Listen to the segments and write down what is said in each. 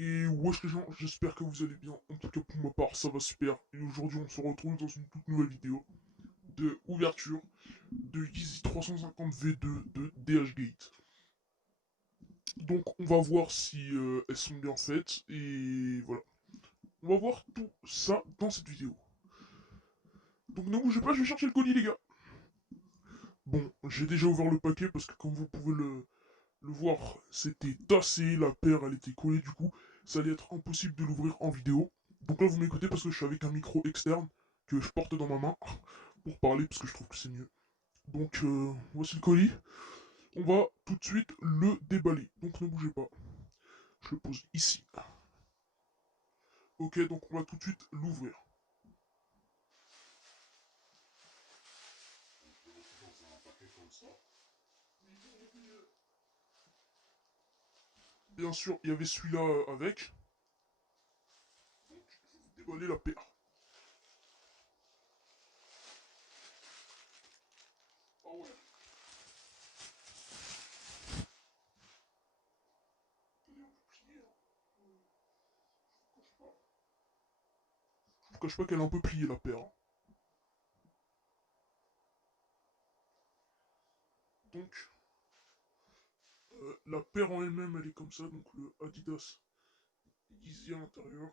Et wesh les gens, j'espère que vous allez bien. En tout cas pour ma part, ça va super. Et aujourd'hui on se retrouve dans une toute nouvelle vidéo de ouverture de Yeezy 350 V2 de DHgate. Donc on va voir si elles sont bien faites et voilà. On va voir tout ça dans cette vidéo. Donc ne bougez pas, je vais chercher le colis les gars. Bon, j'ai déjà ouvert le paquet parce que comme vous pouvez le voir, c'était tassé, la paire elle était collée du coup, ça allait être impossible de l'ouvrir en vidéo. Donc là vous m'écoutez parce que je suis avec un micro externe que je porte dans ma main pour parler parce que je trouve que c'est mieux. Donc voici le colis, on va tout de suite le déballer, donc ne bougez pas. Je le pose ici. Ok, donc on va tout de suite l'ouvrir. Bien sûr, il y avait celui-là avec. Donc je vais déballer la paire. Ah ouais. Il est un peu plié, hein. Je vous cache pas qu'elle est un peu pliée la paire, hein. Donc la paire en elle-même, elle est comme ça, donc le Adidas Yeezy à l'intérieur.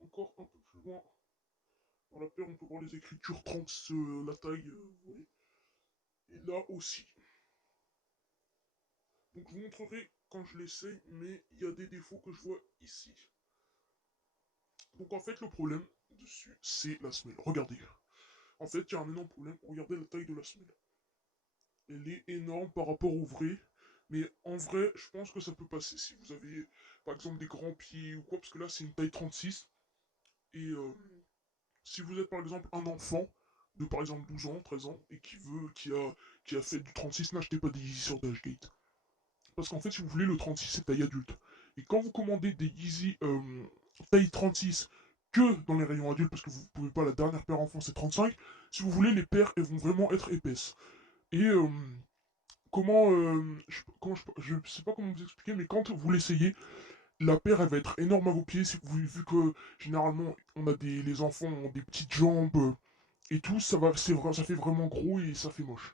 Encore un peu plus loin, dans la paire, on peut voir les écritures 30, la taille, vous voyez. Et là aussi. Donc je vous montrerai quand je l'essaye, mais il y a des défauts que je vois ici. Donc en fait, le problème dessus, c'est la semelle. Regardez. En fait, il y a un énorme problème. Regardez la taille de la semelle. Elle est énorme par rapport au vrai. Mais en vrai, je pense que ça peut passer si vous avez, par exemple, des grands pieds ou quoi, parce que là, c'est une taille 36. Et si vous êtes, par exemple, un enfant de, par exemple, 12 ans, 13 ans, et qui a fait du 36, n'achetez pas des Yeezy sur Dashgate. Parce qu'en fait, si vous voulez, le 36, c'est taille adulte. Et quand vous commandez des Yeezy taille 36 que dans les rayons adultes, parce que vous pouvez pas, la dernière paire enfant, c'est 35, si vous voulez, les paires, elles vont vraiment être épaisses. Et je sais pas comment vous expliquer, mais quand vous l'essayez, la paire elle va être énorme à vos pieds, si vous, vu que généralement on a les enfants ont des petites jambes et tout, ça fait vraiment gros et ça fait moche.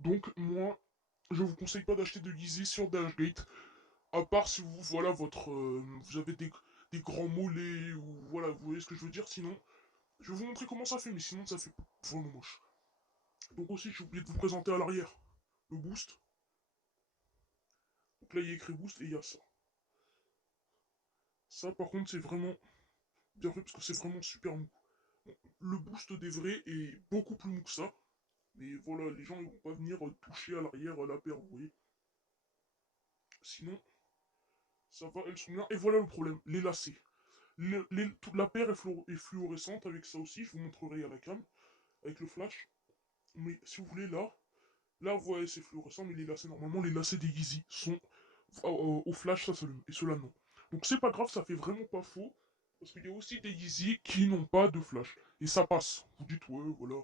Donc moi, je vous conseille pas d'acheter de Yeezy sur Dashgate, à part si vous voilà vous avez des grands mollets ou voilà, vous voyez ce que je veux dire. Sinon, je vais vous montrer comment ça fait, mais sinon ça fait vraiment moche. Donc aussi, j'ai oublié de vous présenter à l'arrière le boost. Donc là, il y a écrit boost et il y a ça. Ça, par contre, c'est vraiment bien fait parce que c'est vraiment super mou. Bon, le boost des vrais est beaucoup plus mou que ça. Mais voilà, les gens ils vont pas venir toucher à l'arrière la paire, vous voyez. Sinon, ça va, elles sont bien. Et voilà le problème, les lacets. Toute la paire est fluorescente avec ça aussi, je vous montrerai à la cam, avec le flash. Mais si vous voulez, là, vous voyez, c'est fluorescent, mais les lacets, normalement, les lacets des Yeezy sont au flash, ça s'allume, et cela non. Donc c'est pas grave, ça fait vraiment pas faux, parce qu'il y a aussi des Yeezy qui n'ont pas de flash, et ça passe. Vous dites, ouais, voilà,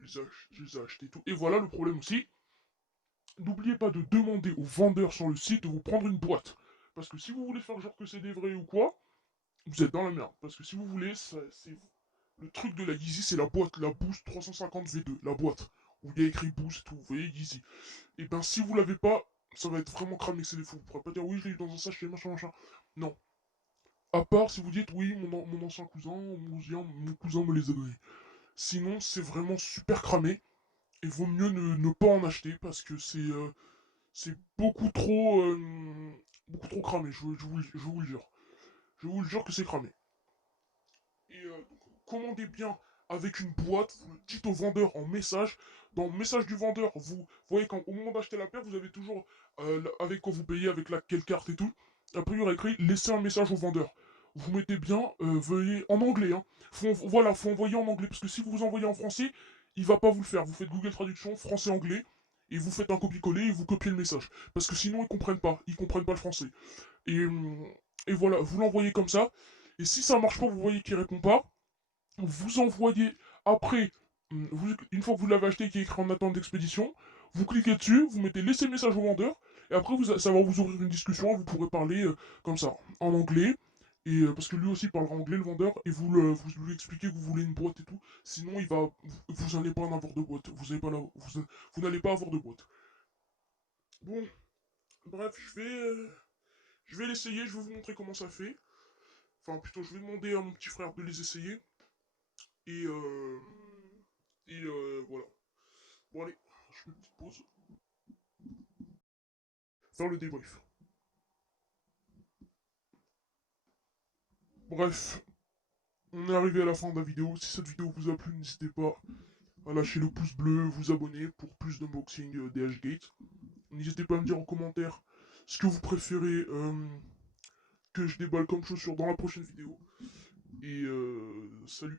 je les ai achetés et tout. Et voilà le problème aussi, n'oubliez pas de demander aux vendeurs sur le site de vous prendre une boîte. Parce que si vous voulez faire genre que c'est des vrais ou quoi, vous êtes dans la merde. Parce que si vous voulez, c'est le truc de la Yeezy, c'est la boîte, la Boost 350 V2, la boîte. Où il y a écrit Boost, tout, vous voyez, Yeezy. Et ben si vous l'avez pas, ça va être vraiment cramé que c'est des fous. Vous pourrez pas dire oui, je l'ai eu dans un sachet, machin, machin. Non. À part si vous dites oui, mon ancien cousin, mon cousin me les a donnés. Sinon, c'est vraiment super cramé. Et vaut mieux ne pas en acheter parce que c'est beaucoup trop cramé, je vous le jure. Je vous le jure que c'est cramé. Et donc, commandez bien avec une boîte, vous le dites au vendeur en message. Dans le message du vendeur, vous voyez qu'au moment d'acheter la paire, vous avez toujours avec quoi vous payez, avec quelle carte et tout. Après, il y aura écrit laissez un message au vendeur. Vous mettez bien, veuillez en anglais. Hein. Voilà, faut envoyer en anglais parce que si vous vous envoyez en français, il va pas vous le faire. Vous faites Google Traduction français-anglais et vous faites un copier-coller et vous copiez le message. Parce que sinon, ils comprennent pas le français. Et, et voilà, vous l'envoyez comme ça. Et si ça marche pas, vous voyez qu'il répond pas, vous envoyez après, une fois que vous l'avez acheté qui est écrit en attente d'expédition, vous cliquez dessus, vous mettez laisser message au vendeur, Et après, ça va vous ouvrir une discussion, vous pourrez parler comme ça, en anglais. Et parce que lui aussi parlera anglais, le vendeur, et vous lui expliquez que vous voulez une boîte et tout. Sinon, vous n'allez pas en avoir de boîte. Vous n'allez pas avoir de boîte. Bon, bref, je vais l'essayer, je vais vous montrer comment ça fait. Enfin, plutôt, je vais demander à mon petit frère de les essayer. Et, euh, voilà. Bon, allez, je fais une petite pause. Faire le débrief. Bref, on est arrivé à la fin de la vidéo. Si cette vidéo vous a plu, n'hésitez pas à lâcher le pouce bleu, vous abonner pour plus d'unboxing DH-Gate. N'hésitez pas à me dire en commentaire ce que vous préférez que je déballe comme chaussure dans la prochaine vidéo. Et salut.